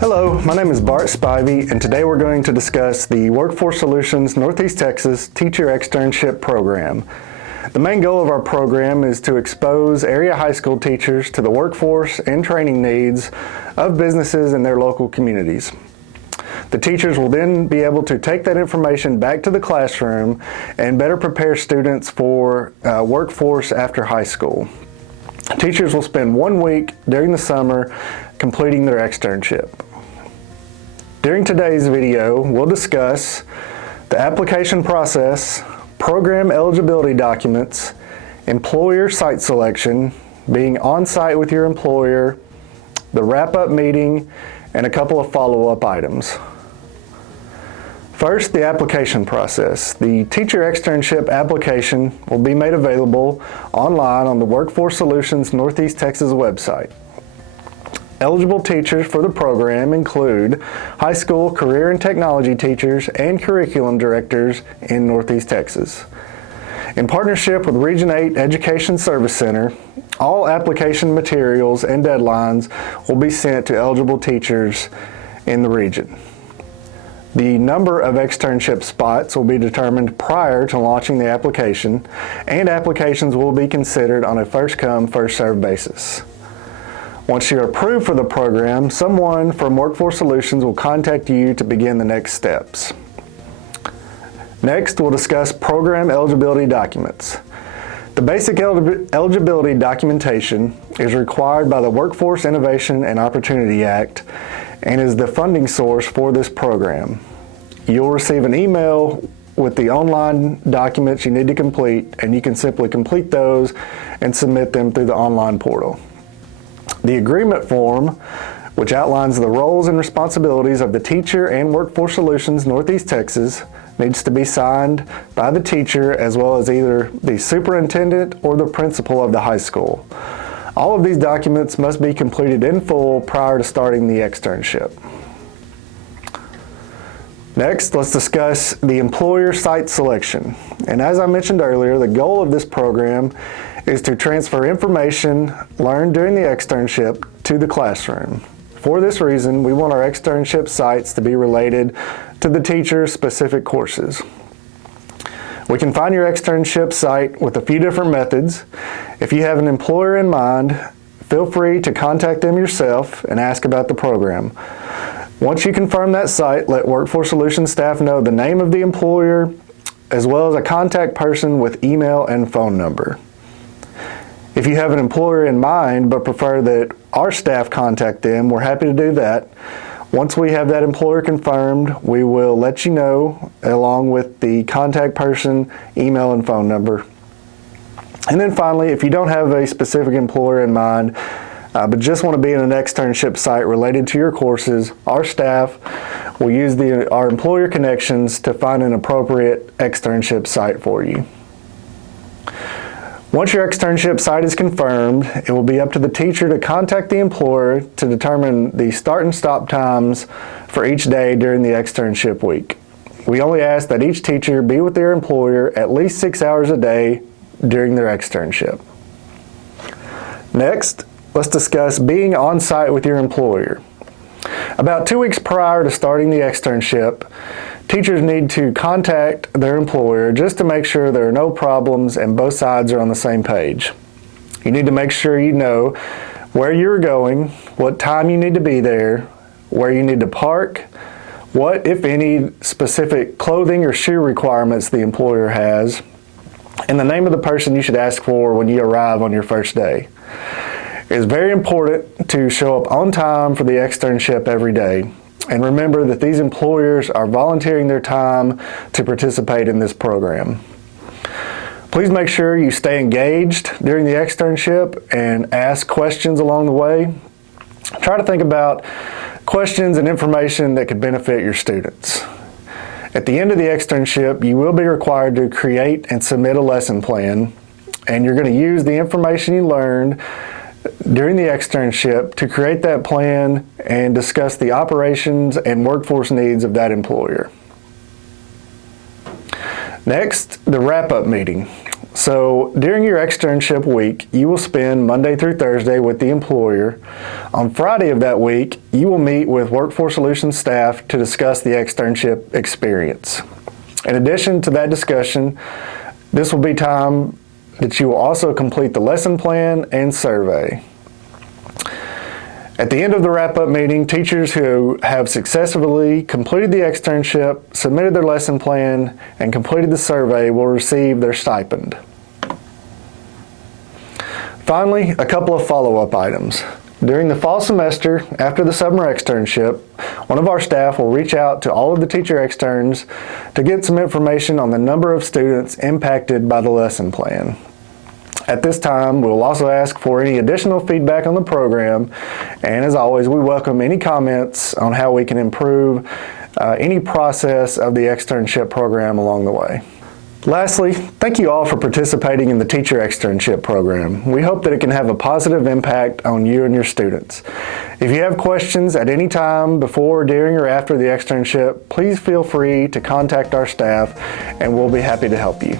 Hello, my name is Bart Spivey, and today we're going to discuss the Workforce Solutions Northeast Texas Teacher Externship Program. The main goal of our program is to expose area high school teachers to the workforce and training needs of businesses in their local communities. The teachers will then be able to take that information back to the classroom and better prepare students for workforce after high school. Teachers will spend 1 week during the summer completing their externship. During today's video, we'll discuss the application process, program eligibility documents, employer site selection, being on site with your employer, the wrap-up meeting, and a couple of follow-up items. First, the application process. The teacher externship application will be made available online on the Workforce Solutions Northeast Texas website. Eligible teachers for the program include high school career and technology teachers and curriculum directors in Northeast Texas. In partnership with Region 8 Education Service Center, all application materials and deadlines will be sent to eligible teachers in the region. The number of externship spots will be determined prior to launching the application, and applications will be considered on a first-come, first-served basis. Once you're approved for the program, someone from Workforce Solutions will contact you to begin the next steps. Next, we'll discuss program eligibility documents. The basic eligibility documentation is required by the Workforce Innovation and Opportunity Act and is the funding source for this program. You'll receive an email with the online documents you need to complete, and you can simply complete those and submit them through the online portal. The agreement form, which outlines the roles and responsibilities of the teacher and Workforce Solutions Northeast Texas, needs to be signed by the teacher as well as either the superintendent or the principal of the high school. All of these documents must be completed in full prior to starting the externship. Next, let's discuss the employer site selection. And as I mentioned earlier, the goal of this program is to transfer information learned during the externship to the classroom. For this reason, we want our externship sites to be related to the teacher's specific courses. We can find your externship site with a few different methods. If you have an employer in mind, feel free to contact them yourself and ask about the program. Once you confirm that site, let Workforce Solutions staff know the name of the employer as well as a contact person with email and phone number. If you have an employer in mind but prefer that our staff contact them, we're happy to do that. Once we have that employer confirmed, we will let you know along with the contact person, email, and phone number. And then finally, if you don't have a specific employer in mind, but just want to be in an externship site related to your courses, our staff will use our employer connections to find an appropriate externship site for you. Once your externship site is confirmed, it will be up to the teacher to contact the employer to determine the start and stop times for each day during the externship week. We only ask that each teacher be with their employer at least 6 hours a day during their externship. Next, let's discuss being on site with your employer. About 2 weeks prior to starting the externship, teachers need to contact their employer just to make sure there are no problems and both sides are on the same page. You need to make sure you know where you're going, what time you need to be there, where you need to park, what, if any, specific clothing or shoe requirements the employer has, and the name of the person you should ask for when you arrive on your first day. It is very important to show up on time for the externship every day. And remember that these employers are volunteering their time to participate in this program. Please make sure you stay engaged during the externship and ask questions along the way. Try to think about questions and information that could benefit your students. At the end of the externship, you will be required to create and submit a lesson plan, and you're going to use the information you learned during the externship to create that plan and discuss the operations and workforce needs of that employer. Next, the wrap-up meeting. So during your externship week, you will spend Monday through Thursday with the employer. On Friday of that week, you will meet with Workforce Solutions staff to discuss the externship experience. In addition to that discussion, this will be time that you will also complete the lesson plan and survey. At the end of the wrap-up meeting, teachers who have successfully completed the externship, submitted their lesson plan, and completed the survey will receive their stipend. Finally, a couple of follow-up items. During the fall semester, after the summer externship, one of our staff will reach out to all of the teacher externs to get some information on the number of students impacted by the lesson plan. At this time, we'll also ask for any additional feedback on the program, and as always, we welcome any comments on how we can improve any process of the externship program along the way. Lastly, thank you all for participating in the Teacher Externship Program. We hope that it can have a positive impact on you and your students. If you have questions at any time before, during, or after the externship, please feel free to contact our staff and we'll be happy to help you.